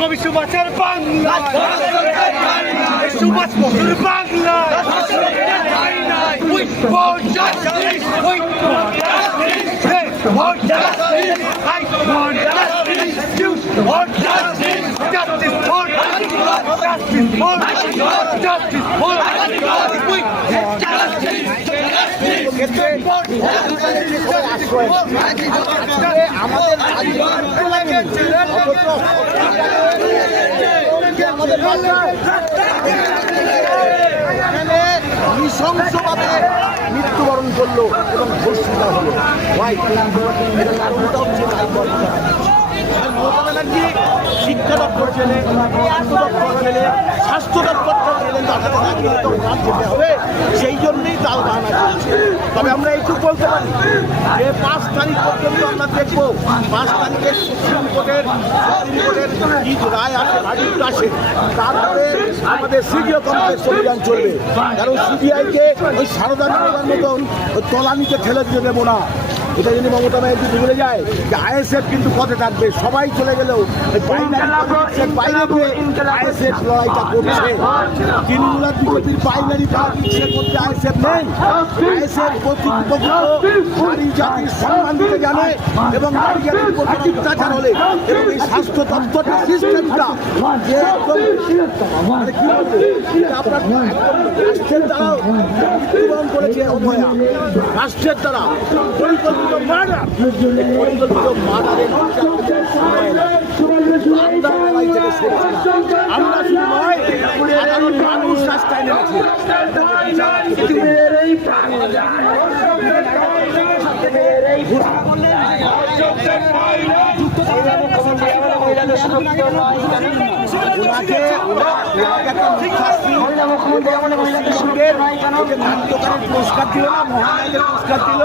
কবি সুভাষের বাংলা সুভাষ বসুর বাংলা নৃশংসভাবে মৃত্যুবরণ করলো এবং ধর্ষিতা হলো। এটা কারণটা হচ্ছে মমতা ব্যানার্জি শিক্ষা দপ্তর ছেলে, স্বাস্থ্য দপ্তর ছেলে, স্বাস্থ্য দপ্তরটা ছেলে তাড়াতে না গেলে তো ওনার যেতে হবে, সেই জন্যই তাল বাহানা চলছে। তবে আমরা এইটুকু বলতে পারি যে 5 তারিখ পর্যন্ত আমরা দেখবো 5 তারিখে সুপ্রিম কোর্টের কি রায় আসে, ভার্ডিক্ট আসে, তারপরে আমাদের সিবিআই কমপ্লেক্স অভিযান চলবে। কারণ সিবিআইকে ওই সারদা নির্মাণ মতন তলানিকে ঠেলে দিতে দেবো না। এটা যদি মমতা ব্যানার্জি ভুলে যায় যে আইএসএফ কিন্তু পথে থাকবে, সবাই চলে গেলেও বাইরে গিয়ে আইএসএফ লড়াইটা করছে। তৃণমূলের বিজেপির বাইনারি পলিটিক্সের মধ্যে আইএসএফ নেই। আইএসএফ প্রকৃত নারী জাতির সম্মান দিতে জানে এবং নারী জাতির প্রতি অত্যাচার হলে এবং এই স্বাস্থ্য দপ্তরের সিস্টেমটা যে একদম মানে কি বলবো, আপনার রাষ্ট্রের দ্বারাও মৃত্যুবরণ করেছে অভয়া, রাষ্ট্রের দ্বারা পরিকল্পিত মার্ডার, পরিকল্পিত মার্ডারের আমরা শুধু নয় সাধারণ মানুষ রাস্তায় নেমেছে। পুরস্কার দিল না, মহানায়কের পুরস্কার দিল।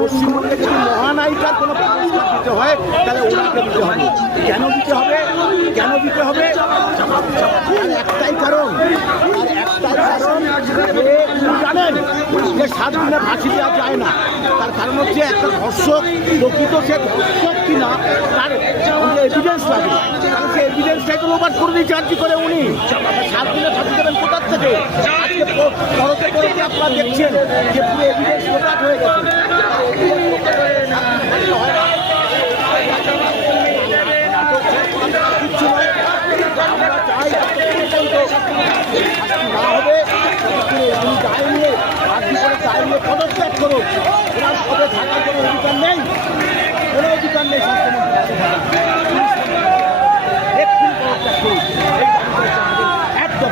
পশ্চিমবঙ্গে যদি মহানায়িকার কোনো পুরস্কার দিতে হয় তাহলে ওনাকে দিতে হবে। কেন দিতে হবে? কেন দিতে হবে? একটাই কারণ, জানেন যে 7 দিনে ফাঁসি দেওয়া যায় না। তার কারণ হচ্ছে একটা ধর্ষক প্রকৃত সে ধর্ষক কিনা তার এভিডেন্স লাগে। কারণ সে এভিডেন্সটাকে লোপাট করে দিয়েছে আর কি করে উনি 7 দিনে ফাঁসি দেবেন কোথার থেকে? আজকে পরতে পরতে আপনারা দেখছেন যে পুরো এভিডেন্স লোপাট হয়ে গেছে। আমরা চাই না হবে দায় নিয়ে পদত্যাগ করুন। ওরা পদে থাকার কোনো অধিকার নেই, কোনো অধিকার নেই। একটু পদত্যাগ করুন, একদম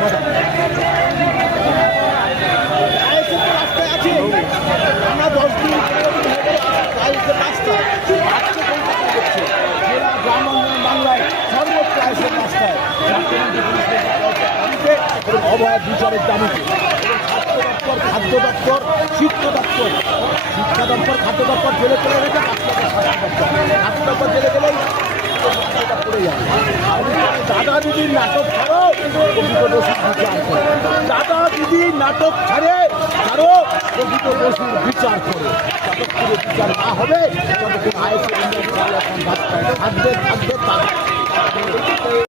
রাস্তায় আছে। আমরা 10 দিন রাস্তায় গ্রাম বাংলায় সর্বোচ্চ আইসের রাস্তায় অভয় বিচারের দাবিতে খাদ্য দপ্তর, শিক্ষা দপ্তর, শিক্ষা দপ্তর, খাদ্য দপ্তর জেলে চলে গেছে। খাদ্য দপ্তর জেলে গেলেই পড়ে যাবে। দাদা দিদির নাটক ছাড়ো, প্রকৃত দোষীর বিচার করো। দাদা দিদির নাটক ছাড়ে ছাড়ো, প্রকৃত দোষীর বিচার করো। যতক্ষণ বিচার না হবে ততক্ষণ আইএসএফ থাকবে।